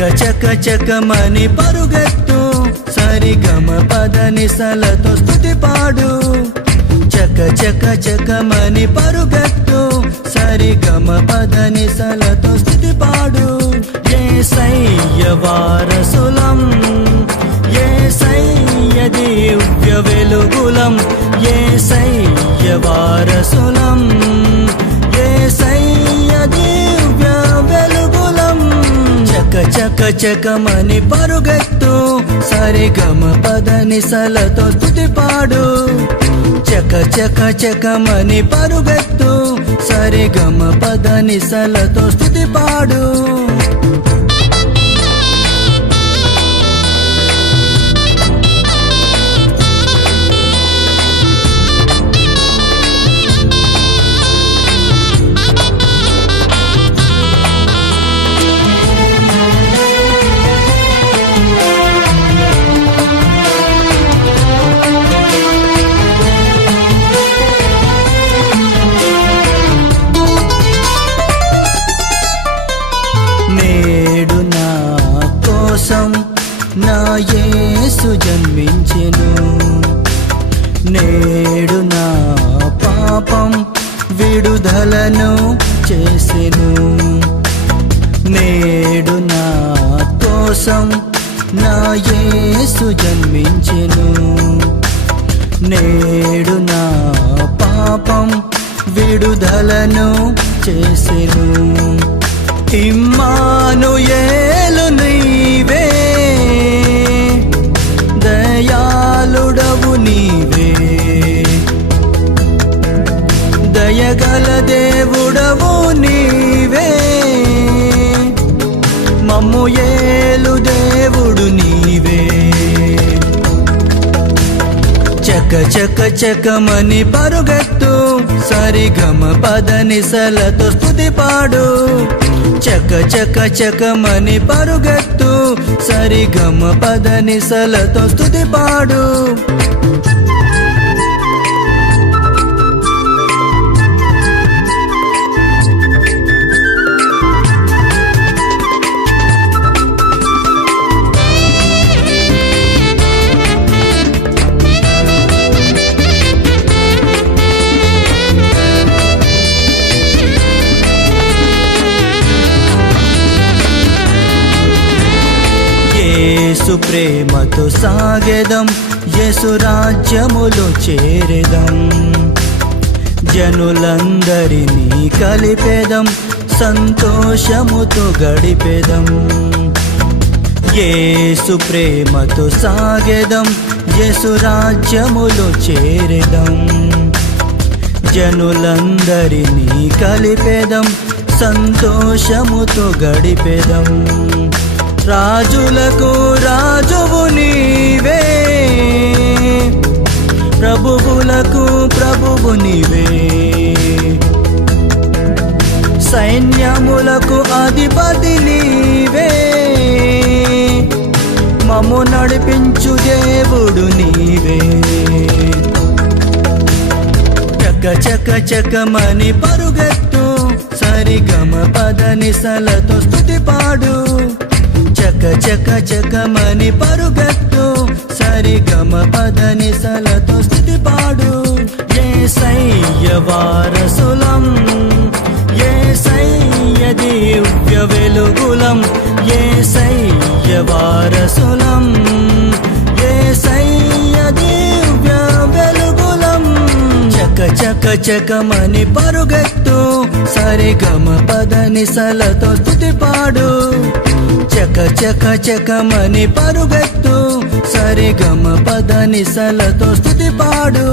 చక చకమని పరుగెత్తు సరిగమ పద నిసలతో స్తుతి పాడు చక చక చకమని పరుగెత్తు సరిగమ పద నిసలతో స్తుతి పాడు యేసయ్య వారసులం యేసయ్య దివ్య వెలుగులం యేసయ్య వారసులం యేసయ్య దివ్య వెలుగులం చక చక చకమని పరుగెత్తు సరిగమ పద నిసలతో స్తుతి పాడు చక చక చకమని పరుగెత్తు సరిగమ పద నిసలతో స్తుతి పాడు నా యేసు జన్మించెను నేడు నా పాపం విడుదలను చేసెను నేడు నా కోసం నా యేసు జన్మించెను నేడు నా పాపం విడుదలను చేసెను ఇమ్మానుయేలు నీవే దయాళుడవు నీవే దయగల దేవుడవు నీవే మమ్ము ఏలు దేవుడు నీవే చక చక చకమని పరుగెత్తు సరిగమ పద నిసలతో స్తుతి పాడు చక చక చకమని పరుగెత్తు సరిగమ పద నిసలతో స్తుతి పాడు యేసు ప్రేమతో సాగెదం యేసు రాజ్యములో చేరెదం జనులందరినీ కలిపేదం సంతోషముతో గడిపేదం యేసు ప్రేమతో సాగెదం యేసు రాజ్యములో చేరెదం జనులందరినీ కలిపేదం సంతోషముతో గడిపేదం రాజులకు రాజువు నీవే ప్రభువులకు ప్రభువు నీవే సైన్యములకు అధిపతి నీవే మమ్ము నడిపించు దేవుడు నీవే చక చక చకమని పరుగెత్తు సరిగమ పద నిసలతో స్తుతి పాడు చక చక చకమని పరుగెత్తు సరిగమ పద నిసలతో స్తుతి పాడు యేసయ్య వారసులం యేసయ్య దివ్య వెలుగులం యేసయ్య వారసులం యేసయ్య దివ్య వెలుగులం చక చక చకమని పరుగెత్తు సరిగమ పద నిసలతో స్తుతి పాడు చక చక చకమని పరుగెత్తు సరిగమ పద నిసలతో స్తుతి పాడు